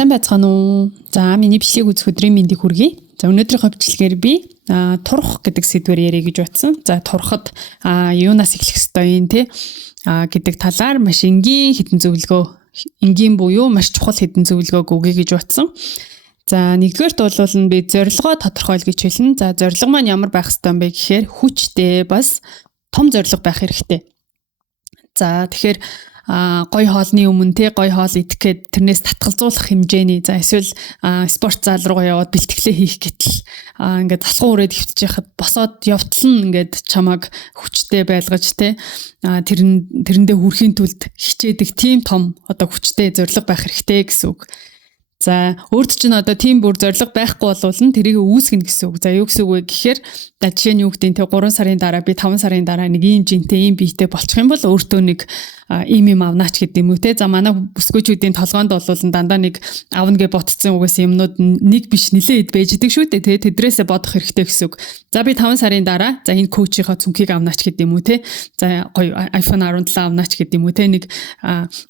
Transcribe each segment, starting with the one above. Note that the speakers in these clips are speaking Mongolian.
Сайн байцгаана уу? За миний бичлэг үзэх өдрийн мэндийг хүргэе. За өнөөдрийн бичлэгээр би турах гэдэг сэдвээр ярих гэж бодсон. За турахад юунаас эхлэх ёстой юм те гэдэг талаар маш энгийн хэдэн зөвлөгөө, энгийн буюу маш чухал хэдэн зөвлөгөөг өгье гэж бодсон. За нэгдүгээрт бол би зорилгоо тодорхойлгож хэлнэ. За зорилго маань ямар байх ёстой юм бэ гэхээр хүчтэй бас том зорилго байх хэрэгтэй. За тэгэхээр гой хоолны өмнө те гой хоол идэх гээд тэрнээс татгалзуулах хэмжээний за эсвэл спорт зал руу яваад бэлтгэлээ хийх гэтэл ингээд залхуу үрээд хөвтөж яхад босоод явтлан ингээд чамаг хүчтэй байлгаж те тэрэндээ хүрэхийн тулд хичээдэг тийм том одоо хүчтэй зорилго байх хэрэгтэй гэсэн үг. За өөрт чинь одоо тийм бүр зорилго байхгүй болвол нь тэрийг үүсгэнэ гэсэн үг. За юу гэсэн үг вэ гэхээр жишээ нь юу гэдэг нь те 3 сарын дараа би 5 сарын дараа нэг ийм жинтэй ийм биетэй болчих юм бол өөртөө нэг ийм авнаач гэдэг юм уу те. За манай бүсгүйчүүдийн толгоонд бол дандаа нэг авна гэж ботцсон угаас юмнууд нэг биш нэлээд байж идэг шүү дээ те. Тэдрээсээ бодох хэрэгтэй гэсэн үг. За би 5 сарын дараа за энэ коучийнхаа цүнхийг авнаач гэдэг юм уу те. За гоё iPhone 17 авнаач гэдэг юм уу те. Нэг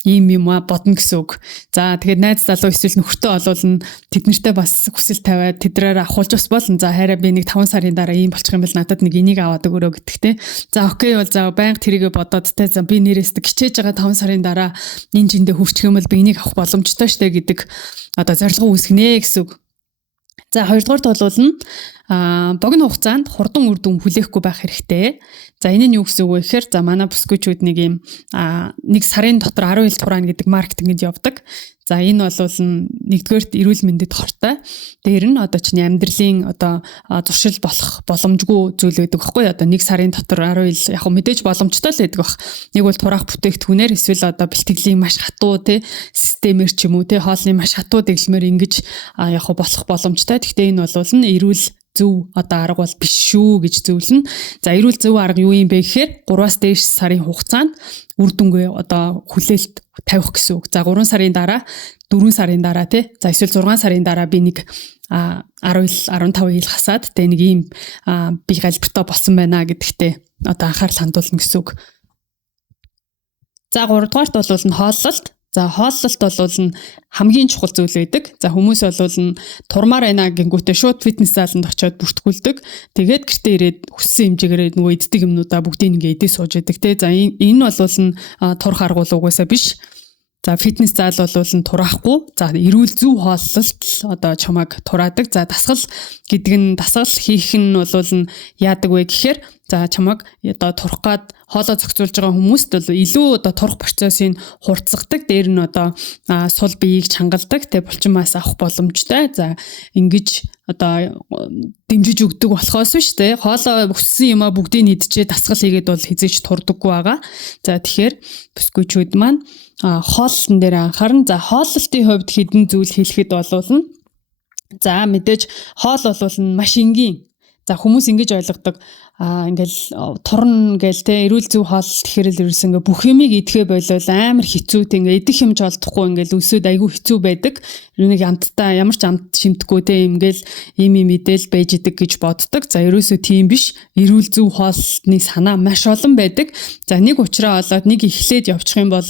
ийм юм бодно гэсэн үг. За тэгэхээр найз залуу эсвэл нөхөртөө олвол тэднэртэй бас хүсэл тавиад тэдрээр авахулж бас болно. За хараа би нэг 5 сарын дараа ийм болчих юм бол надад нэг энийг аваад өгөрөө гэдэг те. За окей бол за байнга тэрийгэ бодоод те. За би нэрээсээ хичээж байгаа 5 сарын дараа энэ жиндээ хүрчих юм бол би энийг авах боломжтой штэ гэдэг одоо зорилго үүсгэнэ гэсэн үг. За хоёрдугаарт бол богино хугацаанд хурдан үр дүн хүлээхгүй байх хэрэгтэй. За энэ нь юу гэсэн үг вэ гэхээр за манай бүсгүйчүүд нэг юм нэг сарын дотор 12 тураан гэдэг маркетингэд явдаг. За энэ бол нэгдүгээрт эрүүл мэндэд хортой. Дээр нь одоо чиний амьдралын одоо зуршил болох боломжгүй зүйл байдаг байхгүй одоо нэг сарын дотор 12 яг мэдээж боломжтой л байдаг бах. Нэг бол турах бүтээгдэхүүнээр эсвэл одоо бэлтгэлийн маш хатуу те системээр ч юм уу те хоолны маш хатуу дэглэмээр ингэж яг болох боломжтой. Гэхдээ энэ бол эрүүл зөв одоо арга бол биш шүү гэж зөвлөнө. За эрүүл зөв арга юу юм бэ гэхээр 3-аас дээш сарын хугацаанд үр дүнгээ одоо хүлээлт тавих гэсэн үг. За 3 сарын дараа, 4 сарын дараа тий. За эсвэл 6 сарын дараа би нэг 10 15 ил хасаад тэ нэг ийм би галбиртаа болсон байна гэдэгтээ одоо анхаарал хандуулна гэсэн үг. За 3 дугаарт бол хооллолт. За хооллолт бол хамгийн чухал зүйл байдаг. За хүмүүс бол турмаар байна гингүүтээ шууд фитнес заланд очиод бүртгүүлдэг. Тэгээд гэртээ ирээд хүссэн хэмжээгээр нөгөө иддэг юмнуудаа бүгдийг ингээ идээ сууж яадаг те. За энэ бол турах арга угаасаа биш. За фитнес зал бол тураахгүй. За эрүүл зөв хооллолт одоо чамайг тураадаг. За дасгал гэдэг нь дасгал хийх нь бол яадаг вэ гэхээр за чамайг одоо турах гад хоолоо зохицуулж байгаа хүмүүст бол илүү одоо турах процессыг хурцгадаг. Дээр нь одоо сул биеийг чангалдаг. Тэ булчин мас авах боломжтой. За ингэж одоо дэмжиж өгдөг болохоос биш те. Хоолоо өссөн юмаа бүгдийг идчихээ дасгал хийгээд бол хизээч турдаггүй байгаа. За тэгэхээр бүсгүйчүүд маань хооллолтын дээр анхаарна. За хооллолтын хувьд хэдэн зүйл хэлэхэд болвол за мэдээж хоол бол маш энгийн. За хүмүүс ингэж ойлгодог ингээл турна гээл те эрүүл зөв хооллолт гэхээр л ерөөс ингээ бүх юмыг идэхэ болол амар хэцүү те ингээ идэх юм ч олдохгүй ингээл өсөөд айгүй хэцүү байдаг. Нэг амттай ямар ч амт шимтггүй те ингээл ийм мэдээл байж идэг гэж боддог. За ерөөсөө тийм биш. Эрүүл зөв хооллолтны санаа маш олон байдаг. За нэг уучраа олоод нэг эхлээд явчих юм бол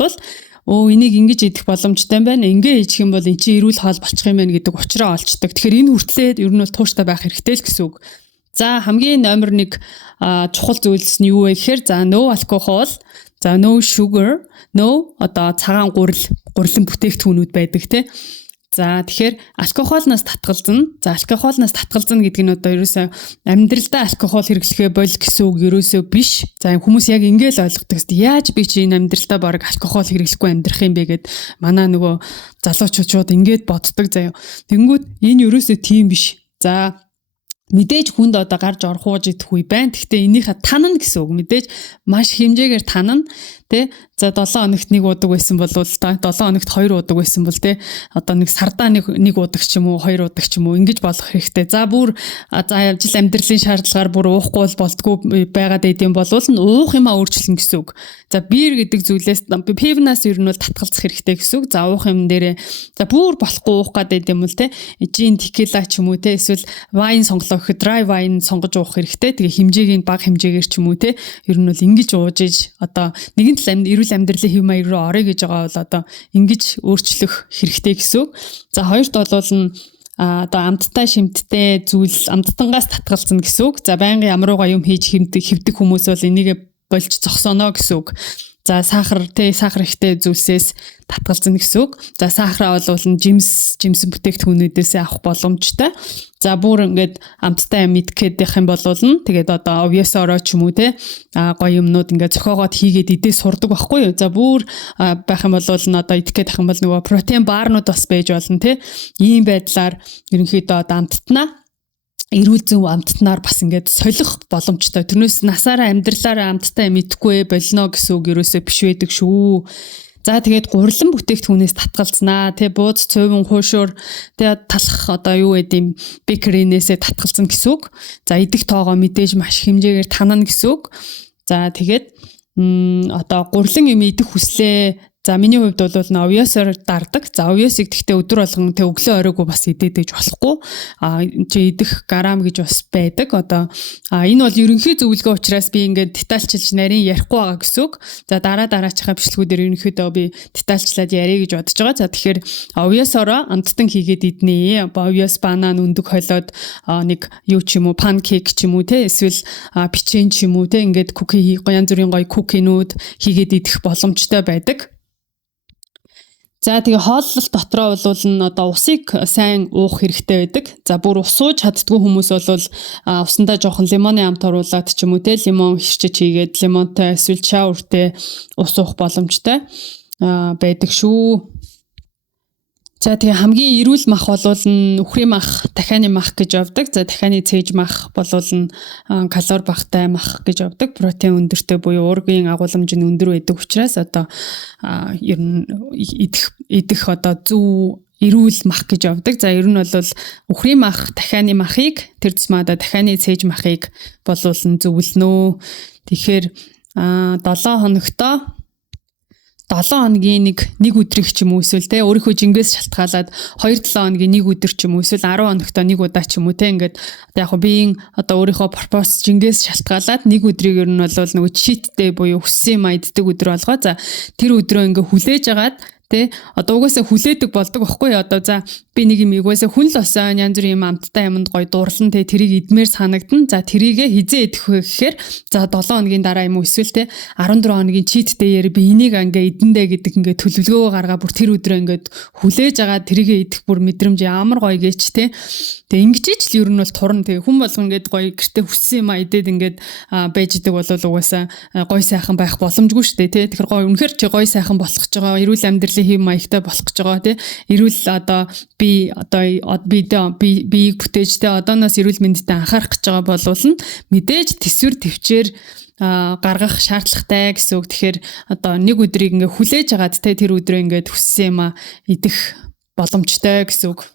энийг ингэж идэх боломжтой юм байна. Ингээ хийчих юм бол эн чинь эрүүл хоол болчих юм байна гэдэг уучраа олцдог. Тэгэхээр энэ хүртлээр ер нь бол тууштай байх хэрэгтэй л гэсэн үг. За хамгийн номер 1 чухал зүйлс нь юу вэ гэхээр за no alcohol, за no sugar, no одоо цагаан гурилан бүтээгдэхүүнүүд байдаг те. За тэгэхээр алкохолноос татгалзна. За алкохолноос татгалзна гэдэг нь одоо ерөөсөө амьдралдаа алкохол хэрэглэхээ бол гэсэн үг ерөөсөө биш. За хүмүүс яг ингээл ойлгодог. Яаж би чи энэ амьдралдаа баг алкохол хэрэглэхгүй амьдрах юм бэ гэд манай нөгөө залуучууд шууд ингээд боддог заяа. Тэнгүүд энэ ерөөсөө тийм биш. За мэдээж хүнд одоо гарч орхууж идэх үе байна. Гэхдээ энийхээ танана гэсэн үг. Мэдээж маш хэмжээгээр танана тий. За 7 хоногт нэг удаг байсан бол та 7 хоногт 2 удаг байсан бол тий. Одоо нэг сардаа нэг удаг ч юм уу 2 удаг ч юм уу ингэж болох хэрэгтэй. За бүр за жил амьдралын шаардлагаар бүр уухгүй болдгоо байгаад идэм бол уух юмаа өөрчлөн гэсэн үг. За биер гэдэг зүйлээс пивнаас ер нь бол татгалзах хэрэгтэй гэсэн үг. За уух юм дээрээ за бүр болохгүй уух гэдэг юм бол тий. Жин текила ч юм уу тий. Эсвэл вайн сонголоо гэхэд dry wine сонгож уух хэрэгтэй. Тэгээ хэмжээг нь бага хэмжээгээр ч юм уу тий. Ер нь бол ингэж ууж иж одоо нэгэн эрүүл амьдралын хэв маяг руу орё гэж байгаа бол одоо ингэж өөрчлөх хэрэгтэй гэсэн үг. За хоёрт болвол одоо амттай шимттэй зүйл амттангаас татгалзна гэсэн үг. За байнгын ямрууга юм хийж хэвдэг хүмүүс бол энийг болж зогсооно гэсэн үг. За сахар ихтэй зүйлсээс татгалзна гэсэн үг. За сахараа болвол жимсэн бүтээгдэхүүнүүдээс авах боломжтой. За бүр ингээд амттай юм идэхэд явах юм бол тэгээд одоо овёсороо ч юм уу те гоё юмнууд ингээд зохиогоод хийгээд идээ сурдаг байхгүй юу. За бүр байх юм бол одоо идэх гээд ах юм бол нөгөө протеин баарнууд бас байж болно те. Ийм байдлаар ерөнхийдөө одоо амттнаа эрүүл зөв амттнаар бас ингээд солих боломжтой. Тэрнээс насаараа амьдралаараа амттай юм идэхгүй болно гэсэн үг ерөөсөө биш байдаг шүү. За тэгээд гурилан бүтээгдэхүүнээс татгалзнаа. Тэ бууз, цөөвөн, хуушуур, тэ талах одоо юу гэдэм бекеринээсээ татгалзна гэсэн үг. За идэх тоогоо мэдээж маш хэмжээгээр танана гэсэн үг. За тэгээд одоо гурилан юм идэх хүслээ. За миний хувьд бол овёсоор дардаг. За овёсыг гэхдээ өдөр болгон тэг өглөө оройгүй бас идэж болохгүй. Чи идэх грамм гэж бас байдаг. Одоо энэ бол ерөнхий зөвлөгөө учраас би ингээд детальчилж нарийн ярихгүй байгаа гэсэн үг. За дараачихаа бичлэгүүдээр ерөнхийдөө би детальчлаад ярих гэж бодож байгаа. За тэгэхээр овёсороо амттан хийгээд иднэ. Овёс банан өндөг холиод нэг юу ч юм уу панкейк ч юм уу те эсвэл печень ч юм уу те ингээд янз бүрийн гоё кукинууд хийгээд идэх боломжтой байдаг. За тэгээ хооллолт дотроо бол одоо усыг сайн уух хэрэгтэй байдаг. За бүр ус ууж чаддгүй хүмүүс бол усандаа жоохон лимоны амт оруулаад ч юм уу те лимон хэрчиж хийгээд лимонтой эсвэл шауртай ус уух боломжтой байдаг шүү. За тэгээ хамгийн эрүүл мах бол үхрийн мах, дахианы мах гэж явдаг. За дахианы цээж мах бол калори багатай мах гэж явдаг. Протеин өндөртэй буюу уургийн агуулмж нь өндөр байдаг учраас одоо ер нь идэх одоо зөв эрүүл мах гэж явдаг. За ер нь бол үхрийн мах, дахианы махыг тэр тусмаа дахианы цээж махыг болуулн зөвлөнө. Тэгэхээр 7 хоногтоо 7 хоногийн нэг өдрийг ч юм уу эсвэл те өөрийнхөө жингээс шалтгаалаад 2-7 хоногийн нэг өдөр ч юм уу эсвэл 10 хоногтоо нэг удаа ч юм уу те ингээд яг биеийн одоо өөрийнхөө пропорц жингээс шалтгаалаад нэг өдрийг ер нь бол нөгөө cheat day буюу хүссэн юм иддэг өдөр болгоо. За тэр өдрөө ингээ хүлээж агаад те одоо угаасаа хүлээдэг болдог байхгүй одоо за би нэг юм угаасаа хүн л осон янз бүрийн юм амттай юмд гоё дурлан те тэрийг идмээр санагдана. За тэрийгэ хизээ идэх вэ гэхээр за 7 хоногийн дараа юм уу эсвэл те 14 хоногийн cheat day-ээр би энийг ингээ идэндэ гэдэг ингээ төлөвлөгөө гаргаа бүр тэр өдрөө ингээ хүлээж агаад тэрийгэ идэх бүр мэдрэмж ямар гоё гээч те. Тэгээ ингэж л ер нь бол турна тэгээ хүн болгон ингээд гоё гэртээ хүссэн юм идээд ингээд байж идэг бол угаасаа гоё сайхан байх боломжгүй шүү дээ те. Тэгэхээр гоё үнэхэр чи гоё сайхан болох гэж байгаа эрүүл амьдралын хэв маягтай болох гэж байгаа те. Эрүүл одоо биеийг бүтээж те одооноос эрүүл мэндэд анхаарах гэж байгаа болвол мэдээж төсвөр төвчээр гаргах шаардлагатай гэсэн үг. Тэгэхээр одоо нэг өдрийг ингээ хүлээж агаад те тэр өдрөө ингээд хүссэн юм идэх боломжтой гэсэн үг.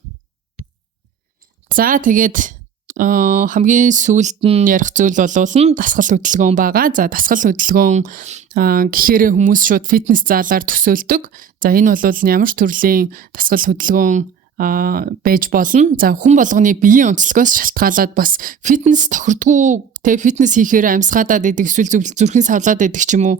За тэгээд хамгийн сүүлд нь ярих зүйл болвол дасгал хөдөлгөөн байгаа. За дасгал хөдөлгөөн гэхээр хүмүүс шууд фитнес залаар төсөөлдөг. За энэ бол ямар ч төрлийн дасгал хөдөлгөөн байж болно. За хүн болгоны биеийн онцлогоос шалтгаалаад бас фитнес тохирдгүй те фитнес хийхээр амьсгаадаад идэг эсвэл зүрхэн савлаад идэг ч юм уу.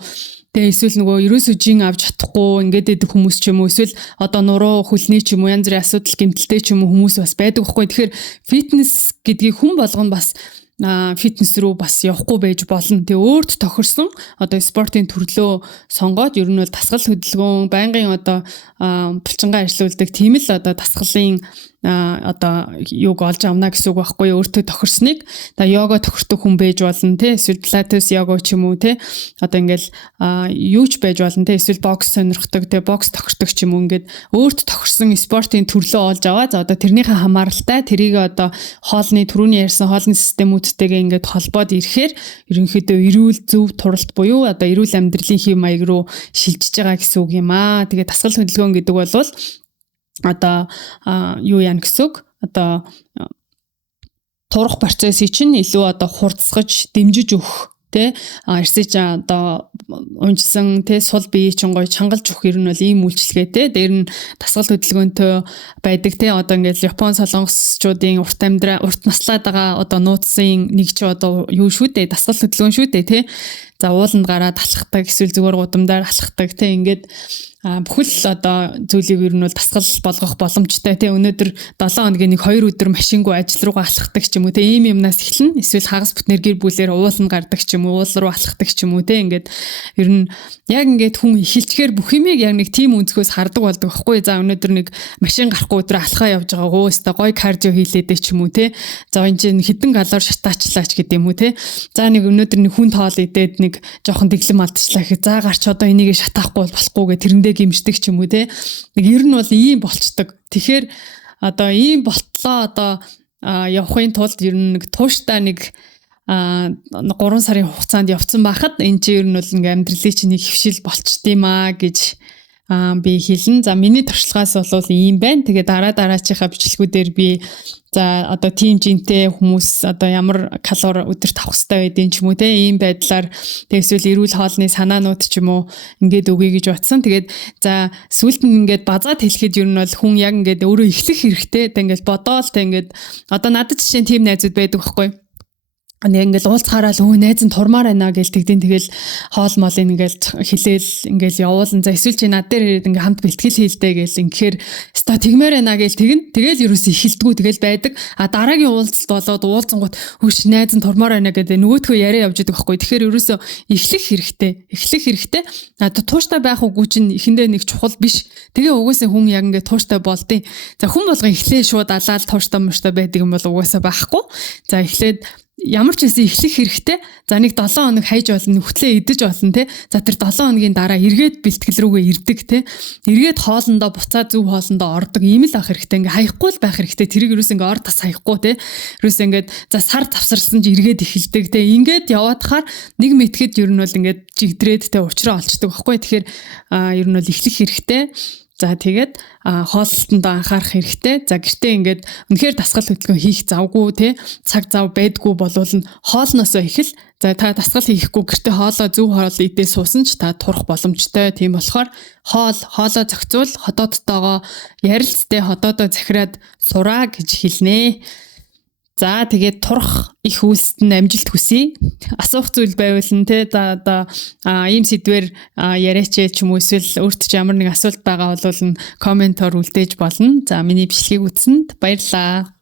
Тэгээ эсвэл нөгөө ерөөсөө жин авч чадахгүй ингээд идэх хүмүүс ч юм уу эсвэл одоо нуруу хөлний ч юм уу янз бүрийн асуудал гэмтэлтэй ч юм уу хүмүүс бас байдаг байхгүй. Тэгэхээр фитнес гэдгийг хүн болгоно бас фитнес рүү бас явахгүй байж болно. Тэгээ өөрт тохирсон одоо спортын төрлөө сонгоод ер нь бол дасгал хөдөлгөөн байнгын одоо булчингаа ажиллаулдаг тийм л одоо дасгалын одоо юуг олж авна гэсэн үг байхгүй өөртөө тохирсныг йога тохирдог хүн байж болно те эсвэл пилатес йога ч юм уу те одоо ингээл юу ч байж болно те эсвэл бокс сонирхдаг те бокс тохирдог ч юм уу ингээд өөрт тохирсон спортын төрлөө олж аваа за одоо тэрнийхээ хамааралтай тэрийг одоо хоолны түрүүний ярьсан хоолны системүүдтэйгээ ингээд холбоод ирэхээр ерөнхийдөө эрүүл зөв туралт буюу одоо эрүүл амьдралын хэв маяг руу шилжиж байгаа гэсэн үг юм аа. Тэгээ дасгал хөдөлгөөн гэдэг бол одоо юу яана гэсэн үг одоо турах процессыг чинь илүү одоо хурцгаж дэмжиж өгөх тэ RCJ одоо унжсан тэ сул бие чинь гоё чангалж өгөх ер нь бол ийм үйлчлэгээтэй дээр нь дасгал хөдөлгөөнтэй байдаг тэ одоо ингээл Япон солонгосчуудын урт наслаад байгаа одоо нууцын нэг ч одоо юу шүү дээ дасгал хөдөлгөөн шүү дээ тэ за ууланд гараад алхахдаг, эсвэл зүгээр гудамдаар алхахдаг те ингээд бүхэл одоо зүйлийг ер нь бол дасгал болгох боломжтой те өнөөдөр 7 хоногийн 1-2 өдөр машингүй ажил руугаа алхахдаг ч юм уу те ийм юмнаас эхэлнэ эсвэл хагас бүтнээр гэр бүлээр ууланд гардаг ч юм уу уул руу алхахдаг ч юм уу те ингээд ер нь яг ингээд хүн эхэлчихээр бүх юмыг яг нэг тийм өнцгөөс хардаг болдог байхгүй за өнөөдөр нэг машин гарахгүй өдөр алхаа явж байгаа өөстө гой кардио хийлээдэ ч юм уу те за энэ чинь хідэн галаар шатаачлаач гэдэг юм уу те за нэг өнөөдөр нэг хүн тоол идээд нэг жоохон дэглэм алдчихлаа гэхэд за гарч одоо энийг шатаахгүй болохгүй гэх тэрэндээ гимждэг ч юм уу те нэг ер нь бол ийм болцдог тэгэхээр одоо ийм болтлоо одоо явахын тулд ер нь нэг тууштай нэг 3 сарын хугацаанд явцсан байхад энэ чинь ер нь бол ингээм амьдралын чинь нэг хөвшил болчдгиймаа гэж би хэлнэ. За миний туршлагаас бол ийм байна. Тэгээ дараачихаа бичлэгүүдээр би за одоо тим жинтэй хүмүүс одоо ямар калори өдөрт авах хэрэгтэй байдیں ч юм уу те ийм байдлаар тэгэсвэл эрүүл хоолны санаанууд ч юм уу ингээд өгье гэж батсан. Тэгээд за сүлд нь ингээд базаад хэлэхэд ер нь бол хүн яг ингээд өөрөө эхлэх хэрэгтэй. Тэг ингээд бодоол тэг ингээд одоо надад жишээ нь тим найзууд байдаг байхгүй. Ингээл уулзахаараа л найз нь турмаар байна гэж тэгдэн тэгэл хоол молын ингээл хилээл ингээл явуулан за эсвэл чи над дээр ирээд ингээ хамт бэлтгэл хийлдэ гэж ингээр ста тэгмээр байна гэж тэгнэ тэгэл ерөөс ихэлдэггүй тэгэл байдаг дараагийн уулзалт болоод уулзангууд хөөш найз нь турмаар байна гэдэг нөгөөдхөө яриа явж идэг байхгүй тэгэхээр ерөөсөө эхлэх хэрэгтэй одоо тууштай байх үгүй чинь эхэндээ нэг чухал биш тэгээ угаасаа хүн яг ингээ тууштай болдیں за хүн болгон эхлээ шууд алаал тууштай муштай байдаг юм бол угаасаа байхгүй за эхлээд ямар ч хэсэг эхлэх хэрэгтэй. За нэг 7 хоног хайж болно, хөтлөө идэж болно те. За тэр 7 хоногийн дараа эргээд бэлтгэл рүүгээ ирдэг те. Эргээд хоолндоо буцаа зөв хоолндоо ордог. Ийм л ах хэрэгтэй. Ингээ хаяхгүй л байх хэрэгтэй. Тэрийг юус ингээ ор тас хаяхгүй те. Юус ингээ за сар завсарсан ч эргээд эхэлдэг те. Ингээд яваад хаар нэг мэтгэд ер нь бол ингээ жигдрээд те уучраа олчдөг байхгүй. Тэгэхээр ер нь бол эхлэх хэрэгтэй. За тэгээд хооллолтондоо анхаарах хэрэгтэй. За гэртээ ингээд үнэхээр дасгал хөдөлгөөн хийх завгүй те цаг зав байдгүй болвол нь хоолноосоо ихэл. За та дасгал хийхгүй гэртээ хоолоо зөв хоол идээ суусан ч та турах боломжтой. Тийм болохоор хоолоо зохицуул хотоодтойгоо ярилцтэй хотоодоо захираад сураа гэж хэлнэ. За тэгээд турах их үйлсэнд амжилт хүсье. Асуух зүйл байвал нь те за одоо ийм сэдвэр яриач ч юм уу эсвэл өөрт ч ямар нэг асуулт байгаа бол комментоор үлдээж болно. За миний бичлэгийг үзсэнд баярлалаа.